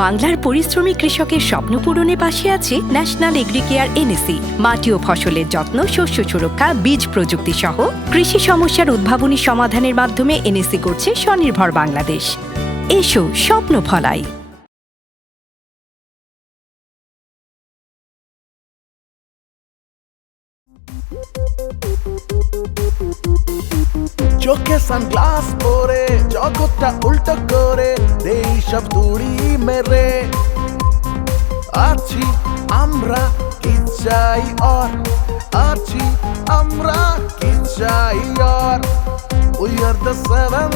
বাংলার পরিশ্রমী কৃষকের স্বপ্ন পূরণে পাশে আছে ন্যাশনাল এগ্রিকেয়ার এনএসি। মাটি ও ফসলের যত্ন, শস্য সুরক্ষা, বীজ প্রযুক্তি সহ কৃষি সমস্যার উদ্ভাবনী সমাধানের মাধ্যমে এনএসি করছে স্বনির্ভর বাংলাদেশ। এসো স্বপ্ন ফলাই। চোখে সানগ্লাস পরে জগৎটা উল্টো করে দেই সব তুড়ি মেরে আছি আমরা কি চাই আর আছি আমরা কি চাই আর We are the seven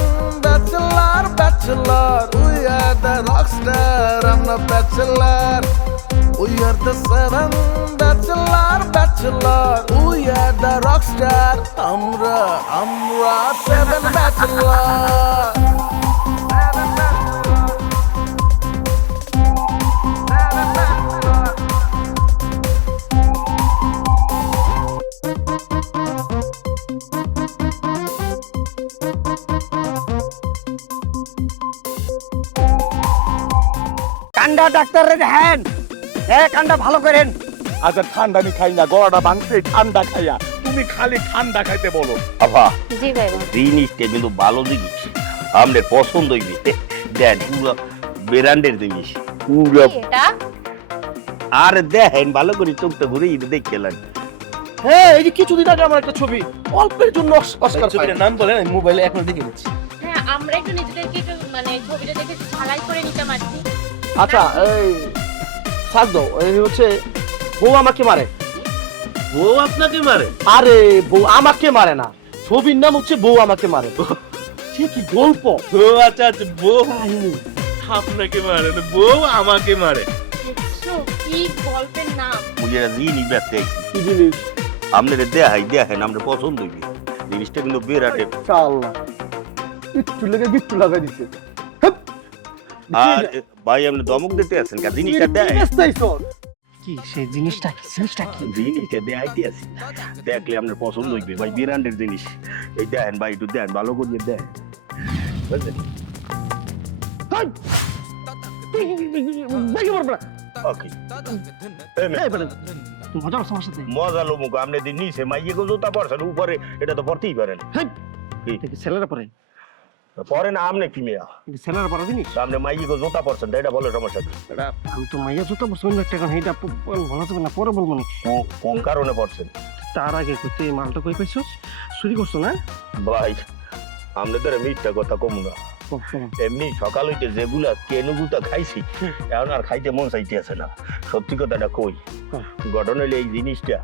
bachelor We are the rockstar, I'm the bachelor We are the seven bachelor We are the rockstar Amra seven bachelor কান্ডা ডাক্তারের হ্যান্ড কান্ডা ভালো করেন। আচ্ছা ঠান্ডা আমি খাই না, গলাটা ভাঙছে ঠান্ডা খাইয়া, তুমি খালি ঠান্ডা খাইতে বলো। আভা জি ভাই জিনিসটা কিন্তু ভালো জিনিস, আমাদের পছন্দ হইবে। দেন পুরো ব্র্যান্ডের জিনিস পুরো। এটা আর দেখেন ভালো করে চোখটা ঘুরে দেখে লাগে। হ্যাঁ এই যে কিছুদিন আগে আমার একটা ছবি অল্পের জন্য অস্কার পায়। নাম বলেন, আমি মোবাইলে এখন দেখে নিচ্ছি। হ্যাঁ আমরা একটু নিজেদেরকে একটু মানে ছবিটা দেখে ঝালাই করে নিতে পারছি। আচ্ছা এই সাজ দাও, এই হচ্ছে বউ আমাকে মারে। বউ আপনাকে মারে? আরে বউ আমাকে মারে না, ছবির নাম হচ্ছে বউ আমাকে মারে। সে কি গল্প? ও আচ্ছা আচ্ছা, বউ আপনাকে মারে না, বউ আমাকে মারে। দেখছো কি গল্পের নাম? মুজেরা জিনিস ব্যস্ত কি জিনিস? আপনাদের দেখেন আমরা পছন্দ হইবে জিনিসটা কিন্তু বিরাট। আল্লাহ একটু লেগে গিট্টু লাগাই দিছে। আর ভাই আপনি দমক দিতে আছেন কা? জিনিসটা কি সেই জিনিসটা কি? জিনিসটা কি? জিনিসটা দেখাইতে আছি, দেখলে আপনার পছন্দ হইবে ভাই, বিরান্ডের জিনিস। এই দেখেন ভাই, একটু দেখেন ভালো করে দেখেন, বুঝলেন? ওকে মজা লো মুখ আপনি দিন নিচে মাইয়ে গো জুতা পরছেন, উপরে এটা তো পরতেই পারেন। ছেলেরা পরে পরে না আপনি কি মেয়া? ছেলেরা পরে জিনিস আপনি মাইয়ে গো জুতা পরছেন, এটা বলে সমস্যা কি? আমি তো মাইয়া জুতা পরছি একটা কারণ, এটা বলা যাবে না, পরে বলবো না। কোন কারণে পরছেন? তার আগে তুই এই মালটা কই পাইছস? চুরি করছো না ভাই আপনি তো মিথ্যা কথা কম না, এমনি সকাল হইতে যেগুলা কেনু গুতা খাইছি এখন আর খাইতে মন চাইতে আছে না। সত্যি কথাটা কই, ঘটনা হইলে এই জিনিসটা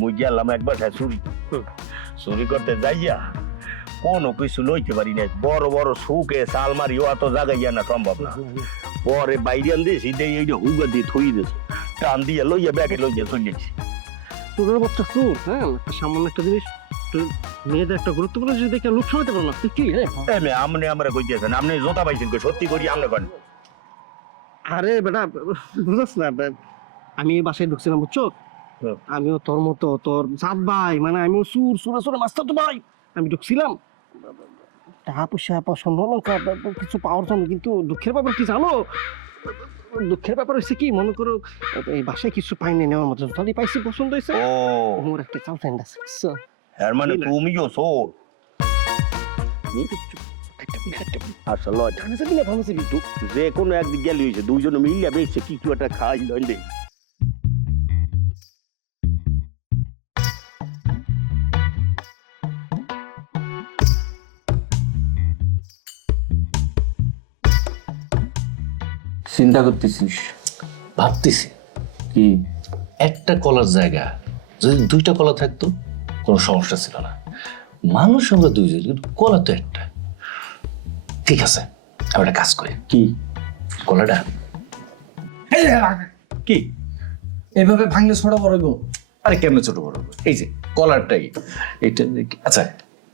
মুই গেলাম একবার চুরি করতে যাইয়া কোনো কিছু লইতে পারি না, বড় বড় সুকে সালমারি ও এত জায়গাইয়া না সম্ভব না। পরে বাইরে দিয়েছি দিয়ে এইটা হুগা দিয়ে থই দিয়েছে, টান দিয়ে লইয়া ব্যাগে লইয়া চলিয়েছি। তোদের বাচ্চা চোর। হ্যাঁ একটা সামান্য একটা জিনিস মেয়েদের একটা গুরুত্বপূর্ণ জিনিস দেখে লোক সরাতে পারো না, তুই কি? আপনি আমরা কইতেছেন আপনি জোতা পাইছেন কই? সত্যি করি আমরা করেন। আরে বেটা বুঝছ না, আমি এই বাসায় ঢুকছিলাম বুঝছো, আমিও তোর মতো তোর জাত ভাই, মানে আমিও সুরে মাস্টার তো ভাই, আমি ঢুকছিলাম টাকা পয়সা পছন্দ হলো কিছু পাওয়ার জন্য, কিন্তু দুঃখের ব্যাপার কি জানো? দুঃখের ব্যাপার হচ্ছে কি, মনে করো এই বাসায় কিছু পাইনি নেওয়ার মতো, তাহলে পাইছি পছন্দ হয়েছে। ওর একটা গার্লফ্রেন্ড আছে। এর মানে তুমিও চোর? আসলে জানিস না ভালো ছিল তো, যে কোনো একদিক গেলে হয়েছে, দুইজন মিলিয়া বেশি কিছু একটা খাই লন্ডে। চিন্তা করতেছিস? ভাবতেছি কি? একটা কলার জায়গা যদি দুইটা কলা থাকতো কোনো সমস্যা ছিল না। মানুষ আমরা দুইজন, কিন্তু কলা তো একটা। ঠিক আছে আমি একটা কাজ করি, কি? কলাটা কি এইভাবে ভাঙলে ছোট বড় হইব? আরে কেমনে ছোট বড় হবে? এই যে কলারটাই এটা দেখি। আচ্ছা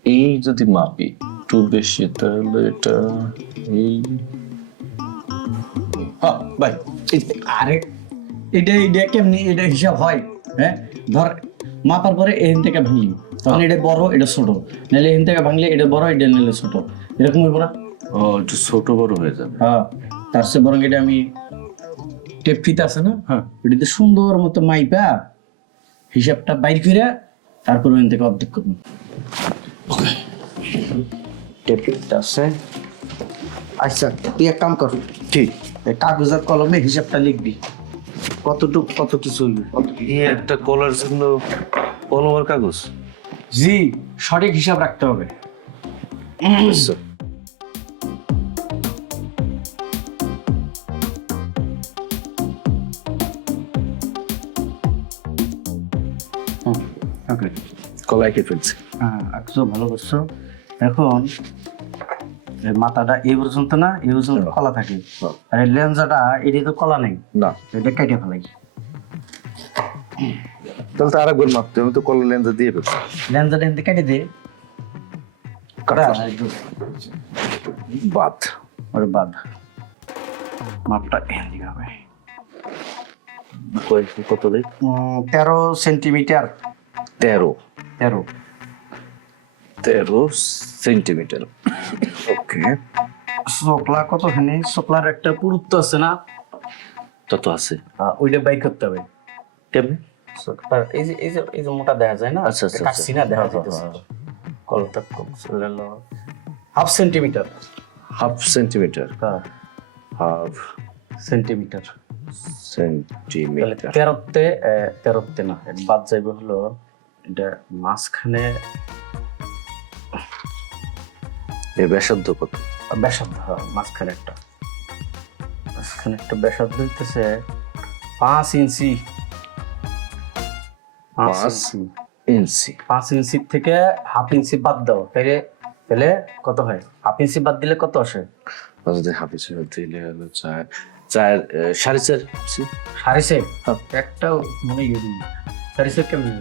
এই যদি মাপি একটু বেশি, তাহলে এটা এই ভাই আরে এটা কেমনি এটা হিসাব হয়? হ্যাঁ ধর মাপার পরে এখান থেকে ভাঙলি, তখন এটা বড় এটা ছোট, নাহলে এখান থেকে ভাঙলে এটা বড় এটা নিলে ছোট, এরকম হইব না? একটু ছোট বড় হয়ে যাবে। হ্যাঁ তার চেয়ে বরং এটা আমি টেপ ফিতা আছে না, হ্যাঁ। ওটাতে সুন্দর মতো মাইপা হিসাবটা বাইর করে তারপর ওখান থেকে অর্ধেক করবো। টেপ ফিতা আছে। আচ্ছা তুই এক কাম কর, ঠিক কাগজ আর কলমে হিসাবটা লিখবি, কতটুকু কত কি চলবে। একটা কলার জন্য কলম আর কাগজ? জি, সঠিক হিসাব রাখতে হবে। ওকে, কলাই কে ফেলছে? হ্যাঁ একশো ভালো করছো। এখন এই মাথাটা এই পর্যন্ত না, এই পর্যন্ত কলা থাকে, আর এই লেন্সাটা এটি তো কলা নেই, না এটা কেটে ফেলাই। তাহলে তো আরেকবার মাপতে আমি তো কলার লেন্সা দিয়ে ফেলছি। লেন্সাটা এমনি কেটে দে, বাদ ওরে বাদ। মাপটা এদিকে হবে কত দেখ? 13 সেন্টিমিটার। 13 13 সেন্টিমিটার। ওকে, চোখলা কতখানি? চোখলার একটা পুরুত্ব আছে না, তত আছে। ওইটা বাই করতে হবে। কেমনে? চোখলার এই যে মোটা দেখা যায় না, আচ্ছা, আচ্ছা, কাটছি না, দেখা যাইতেছে। কলটা half centimetre. Half centimetre. Half centimetre centimetre. তেরোতে না, এটা বাদ যাইবে হলো এটা মাঝখানে এর ব্যাসার্ধ কত? ব্যাসার্ধ, মাঝখানে একটা ব্যাসার্ধ হইতেছে 5 ইঞ্চি। 5 ইঞ্চি। 5 ইঞ্চি থেকে হাফ ইঞ্চি বাদ দাও, তাহলে কত হয়? হাফ ইঞ্চি বাদ দিলে কত আসে? যদি হাফ ইঞ্চি দিলে হলো 4 4.5 ইঞ্চি। 4.5? একটা মনে ইয়ে দিই 4.5 কেমন?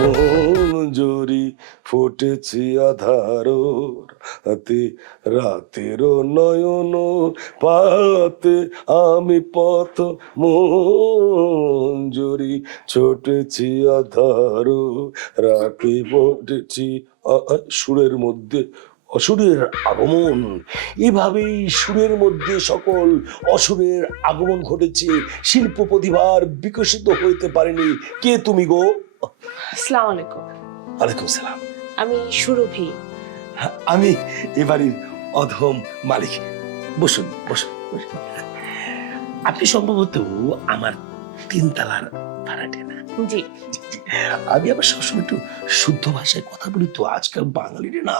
মঞ্জুরি ফুটেছি আধার রাতে, রাতের নয়ন পাতে আমি পথ মঞ্জুরি ছুটেছি আধার রাতে বটেছি সুরের মধ্যে অসুরের আগমন। এভাবেই সুরের মধ্যে সকল অসুরের আগমন ঘটেছে, শিল্প প্রতিভার বিকশিত হইতে পারেনি। কে তুমি গো? আসসালামু আলাইকুম। ওয়ালাইকুম সালাম। আমি সুরভি। আমি এবারের অধম মালিক। বসুন বসুন বসুন। আপনি সম্ভবত আমার 3 তলার ভাড়াটে না? জি। আমি আবার সবসময় একটু শুদ্ধ ভাষায় কথা বলি, তো আজকাল বাঙালিরা না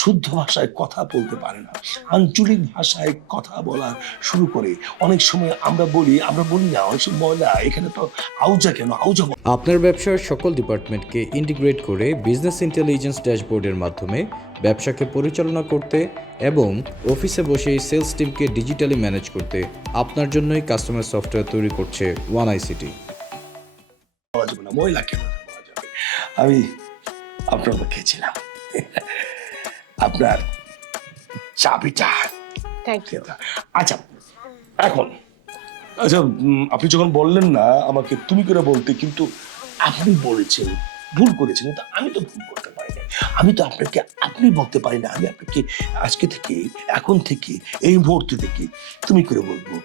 শুদ্ধ ভাষায় কথা বলতে পারে না, আঞ্চলিক ভাষায় কথা বলা শুরু করে। অনেক সময় আমরা বলি না, অনেক সময় বলে এখানে তো আউজা কেন, আউজা। আপনার ব্যবসার সকল ডিপার্টমেন্টকে ইন্টিগ্রেট করে বিজনেস ইন্টেলিজেন্স ড্যাশবোর্ডের মাধ্যমে ব্যবসাকে পরিচালনা করতে এবং অফিসে বসে সেলস টিমকে ডিজিটালি ম্যানেজ করতে আপনার জন্যই কাস্টমার সফটওয়্যার তৈরি করছে ওয়ান আইসিটি। মহিলা কেন বলা যাবে। আমি আপনার পক্ষে ছিলাম, আপনার চাবিটা। Thank you. আচ্ছা এখন আপনি যখন বললেন না আমাকে তুমি করে বলতে, কিন্তু আপনি বলেছেন, ভুল করেছেন, কিন্তু আমি তো ভুল করতে পারি না। আমি তো আপনাকে আপনি বলতে পারি না, আমি আপনাকে আজকে থেকে, এখন থেকে, এই মুহূর্তে থেকে তুমি করে বলবো।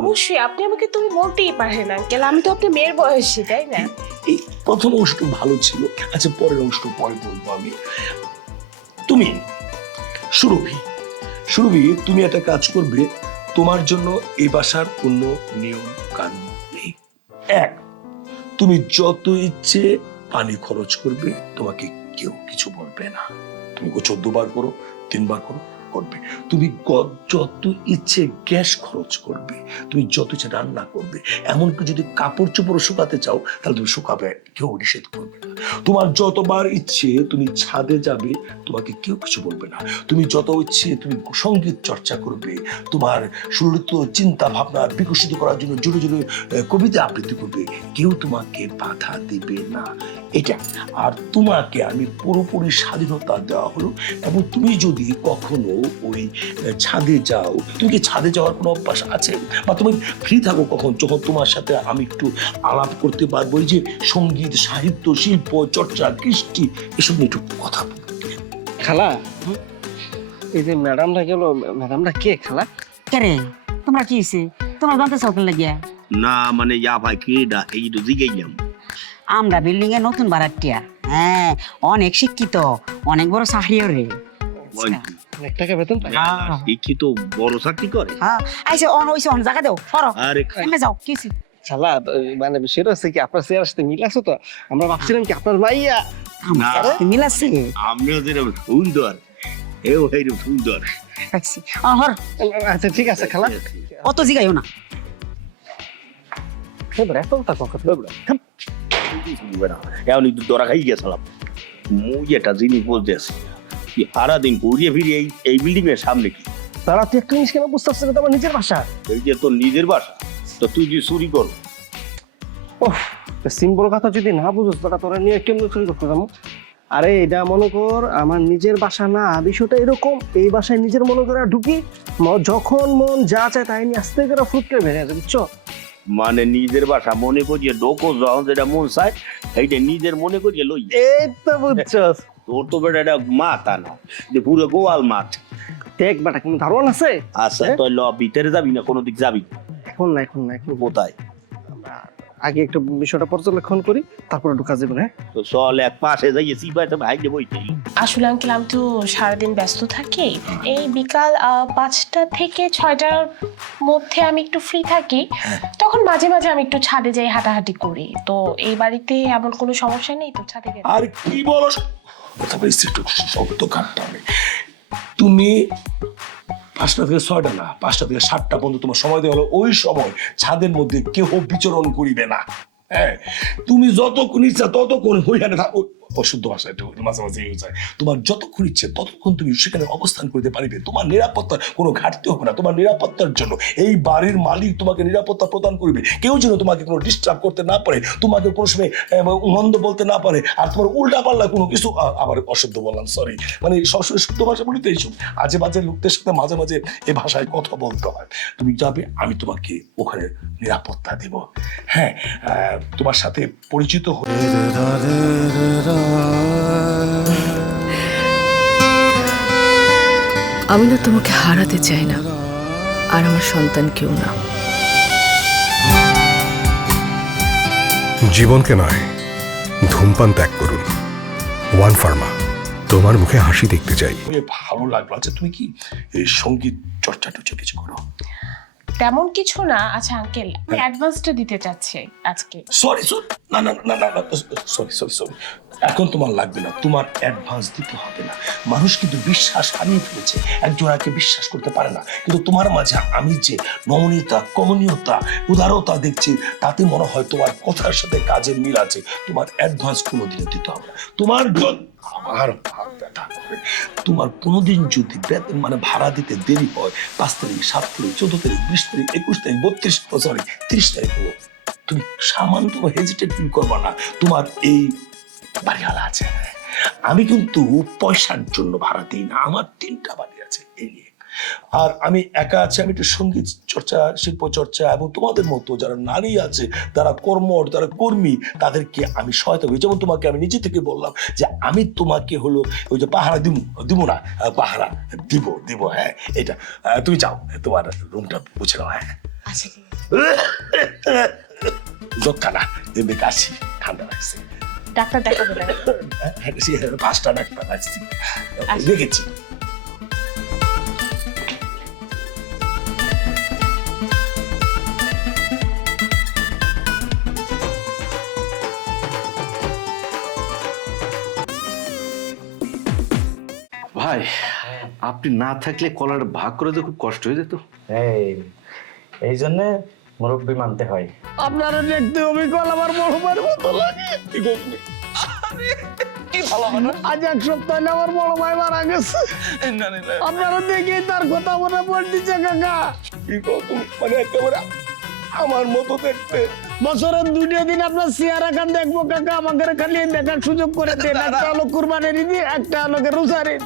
অবশ্যই আপনি আমাকে তুমি বলতেই পারেন আঙ্কেল, আমি তো আপনার মেয়ের বয়সী, তাই না? এই প্রথম অংশটা ভালো ছিল, আচ্ছা পরের অংশটা পরে বলবো আমি। তুমি সুরভি, তুমি একটা কাজ করবে, তোমার জন্য এই বাসার কোনো নিয়ম কানুন নেই। 1, তুমি যত ইচ্ছে পানি খরচ করবে, তোমাকে কেউ কিছু বলবে না। তুমি 14 বার করো, 3 বার করো, করবে। তুমি যত ইচ্ছে গ্যাস খরচ করবে, তুমি যত ইচ্ছে রান্না করবে, এমনকি যদি কাপড় চোপড় শুকাতে চাও তাহলে তুমি শুকাবে, কেউ নিষেধ করবে না। তোমার যতবার ইচ্ছে তুমি ছাদে যাবে, তোমাকে কেউ কিছু বলবে না। তুমি যত ইচ্ছে তুমি সঙ্গীত চর্চা করবে, তোমার সুললিত চিন্তা ভাবনা বিকশিত করার জন্য জোরে জোরে কবিতা আবৃত্তি করবে, কেউ তোমাকে বাধা দিবে না। এটা আর তোমাকে আমি পুরোপুরি স্বাধীনতা দেওয়া হলো, এবং তুমি যদি কখনো ওই ছাদে যাও। তুমি কি ছাদে যাওয়ার কোনো অভ্যাস আছে? বা তুমি ফ্রি থাকো কখন, যখন তোমার সাথে আমি একটু আলাপ করতে পারবো, এই যে সঙ্গীত, সাহিত্য, শিল্প চর্চা, কৃষ্টি, এসব নিয়ে একটু কথা বলতে? খালা, এই যে ম্যাডামটা গেল, ম্যাডামটা কে খালা? কেরে তোমরা কি হইছে? তোমার জানতে চাও কেন লাগিয়া? না মানে ইয়া ভাই কে ডা এই তো জিগাইলাম। আমরা বিল্ডিং এ নতুন ভাড়াটিয়া, হ্যাঁ অনেক শিক্ষিত, অনেক বড় চাকরিও রে। অনেক টাকা বেতন পাই। শিক্ষিত বড় চাকরি করে। হ্যাঁ আইসে অন হইছে, অন জায়গা দেও সরো, আরে এমনি যাও। কি হইছে? খালা, মানে বিষয়টা হচ্ছে কি, আপনার চেয়ারের সাথে মিল আছে তো, আমরা ভাবছিলাম কি আপনার মাইয়া। আমার না। সাথে মিল আছে। আমিও যেরকম সুন্দর, এও এইরকম সুন্দর। আইসি হর। আচ্ছা ঠিক আছে খালা। অত জিগাইও না। এত কথা কথা এখন একটু দরা খাই গেছিলাম। মুই একটা জিনিস বলতে আছি, সারাদিন ঘুরিয়ে ফিরিয়ে এই বিল্ডিং এর সামনে কি তারা তুই একটা জিনিস কেন বুঝতে পারছিস না, তোমার নিজের ভাষা। এই যে তোর নিজের বাসা, তো তুই যে চুরি কর। সিম্বল কথা যদি না বুঝোস তারা তোরা নিয়ে কেমন চুরি করতে যাবো? আরে এটা মনে কর আমার নিজের বাসা না, বিষয়টা এরকম, এই বাসায় নিজের মনে করে ঢুকি, যখন মন যা চায় তাই নিয়ে আস্তে করে ফুটকে বেরিয়ে যাবে, বুঝছো? মানে নিজের বাসা মনে করিয়ে ঢোকো, যখন যেটা মন চায় এইটা নিজের মনে করিয়ে লই। এই তো বুঝছস। তোর তো বেটা এটা মাথা না, যে পুরো গোয়াল মাঠ। দেখ বেটা, কোনো ধারণ আছে? আচ্ছা তুই ল ভিতরে যাবি না কোনো দিক যাবি? এখন না, এখন না, এখন কোথায়? আমরা আগে একটু বিষয়টা পর্যবেক্ষণ করি, তারপরে ঢুকা যাবে। হ্যাঁ তো চল এক পাশে যাইয়ে সিপাইতে ভাইলে বইতে। আসলে আঙ্কেল আমি তো সারাদিন ব্যস্ত থাকি, এই বিকাল 5টা থেকে 6টার মধ্যে আমি একটু ফ্রি থাকি, তখন মাঝে মাঝে আমি একটু ছাদে যাই, হাঁটাহাঁটি করি। তো এই বাড়িতে এমন কোনো সমস্যা নেই তো ছাদে গেলে? আর কি বলো, কথা বলছি একটু শব্দ কাটটা নেই। তুমি 5টা থেকে 6টা না, 5টা থেকে 7টা পর্যন্ত তোমার সময় দেওয়া হলো। ওই সময় ছাদের মধ্যে কেউ বিচরণ করিবে না। হ্যাঁ, তুমি যতক্ষণ ইচ্ছা ততক্ষণ ওইখানে থাকো। অশুদ্ধ ভাষা একটু মাঝে মাঝে ইউজ হয়। তোমার যতক্ষণ ইচ্ছে ততক্ষণ তুমি সেখানে অবস্থান করতে পারবে। তোমার নিরাপত্তার কোনো ঘাটতি হবে না। তোমার নিরাপত্তার জন্য এই বাড়ির মালিক তোমাকে নিরাপত্তা প্রদান করবে। কেউ যেন তোমাকে কোনো ডিস্টার্ব করতে না পারে, তোমাকে কোনো সময় মন্দ বলতে না পারে, আর তোমার উল্টা পাল্লা কোনো কিছু। আবার অশুদ্ধ বললাম, সরি। মানে সবসময় শুদ্ধ ভাষা বলি তো এইসব আজে বাজে লোকদের সাথে মাঝে মাঝে এই ভাষায় কথা বলতে হয়। তুমি যাবে, আমি তোমাকে ওখানে নিরাপত্তা দেব। হ্যাঁ, তোমার সাথে পরিচিত হয়ে আমি না তোমাকে হারাতে চাই না, আর আমার সন্তান কেউ না। জীবনকে নয়, ধূমপান ত্যাগ করুন। ওয়ান ফার্মা, তোমার মুখে হাসি দেখতে চাই। ভালো লাগলো। আচ্ছা তুমি কি এই সঙ্গীত চর্চা টর্চা কিছু করো? তেমন কিছু না। আচ্ছা আঙ্কেল, আমি অ্যাডভান্সটা দিতে চাচ্ছি আজকে। সরি না না না না সরি, এখন তোমার লাগবে না। তোমার অ্যাডভান্স দিতে হবে না। মানুষ কিন্তু বিশ্বাস হারিয়ে ফেলেছে, একজনকে বিশ্বাস করতে পারে না। কিন্তু তোমার মাঝে আমি যে নমনীয়তা, কমনীয়তা, উদারতা দেখছি, তাতে মনে হয় তোমার কথার সাথে কাজের মিল আছে। তোমার অ্যাডভান্স কোনোদিনও দিতে হবে না। তোমার আমার তোমার কোনোদিন যদি মানে ভাড়া দিতে দেরি হয়, 5 তারিখ, 7 তারিখ, 14 তারিখ, 20 তারিখ, 21 তারিখ, 30 তারিখ হলো, তুমি সামান্য হেজিটেট ফিল করবা না। তোমার এই বাড়িওয়ালা আছে, আমি কিন্তু পয়সার জন্য ভাড়া দিই না। আমার 3টা বাড়ি আছে এই নিয়ে। আর আমি একা আছি, আমি একটু সঙ্গীত চর্চা, শিল্প চর্চা এবং তোমাদের মতো যারা নারী আছে, তারা কর্মঠ, তারা কর্মী, তাদেরকে আমি সহায়তা করি। যেমন তোমাকে আমি নিজে থেকে বললাম যে আমি তোমাকে হলো ওই যে পাহারা দিব না, পাহারা দিব। হ্যাঁ, এটা তুমি যাও, তোমার রুমটা বুঝে নাও। হ্যাঁ আচ্ছা, যক্ষা না, এমনি কাশি, ঠান্ডা লাগছে। ডাক্তার দেখাবো না? 5টা ডাক্তার আসছি, দেখেছি। ভাই, আপনি না থাকলে কলার ভাগ করে তো খুব কষ্ট হয়ে যেত। এই জন্য মুরব্বী মানতে হয়। আপনারা দেখতে হবে কল আমার বড় ভাইয়ের মতো লাগে। আজ 1 সপ্তাহ হলে আমার বড় ভাই মারা গেছে। আপনারা দেখে তার কথা মনে পড়তেছে কাকা। মানে একেবারে আমার মতো দেখতে। বছরের 2টা দিন আপনার চেহারা খান দেখবো কাকা, আমাকে খালি দেখার সুযোগ করে দেন। একটা হলো কুরবানির ঈদ, একটা হলো রোজার ঈদ।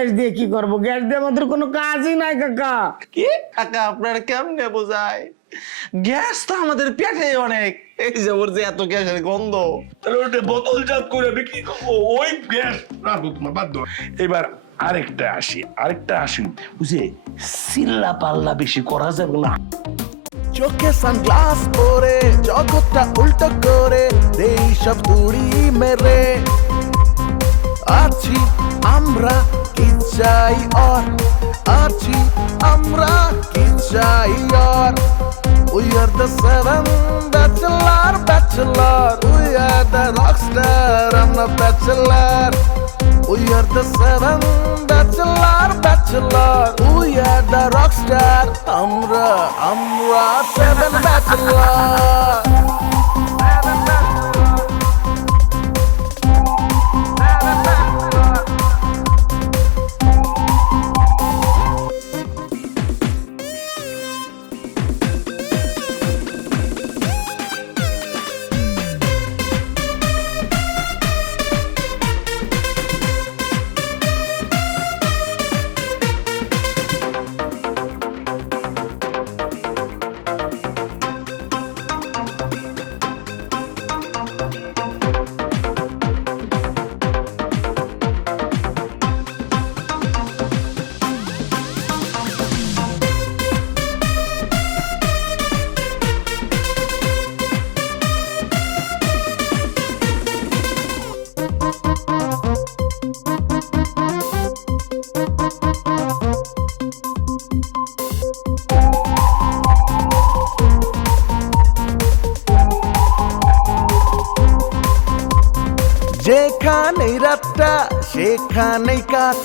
গ্যাস দিয়ে কি করব? গ্যাস দিয়ে আমাদের কোনো কাজই নাই কাকা। কি কাকা আপনার কেমনে বোঝায়? গ্যাস তো আমাদের পেটে অনেক, এই যে ওর যে এত গ্যাসের গন্ধ। তাহলে ওটা বোতলজাত করে বিক্রি করবো, ওই গ্যাস রাখবো তোমার বাধ্য। এবার আরেকটা আসি বুঝে, চিল্লা পাল্লা বেশি করা যাবে না। চোখে সানগ্লাস পরে জগৎটা উল্টো করে দেই সব তুড়ি মেরে আছি আমরা কি চাই আর আছি আমরা কি চাই আর We are the seven bachelor We are the rockstar, I'm the bachelor We are the seven bachelor We are the rockstar, আমরা seven bachelor যেখানেই রাতটা সেখানেই কাঠ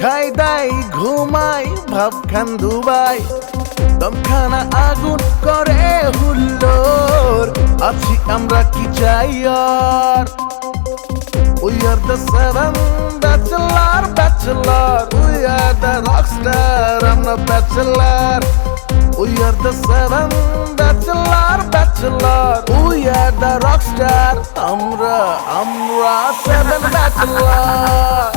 খাই দাই ঘুমাই ভাবখান দুবাই দমখানা আগুন করে হুল্লোর আছি আমরা কি চাই আর We are the seven bachelor We are the rockstar, I'm the bachelor We are the seven bachelor We are the rockstar, আমরা seven bachelor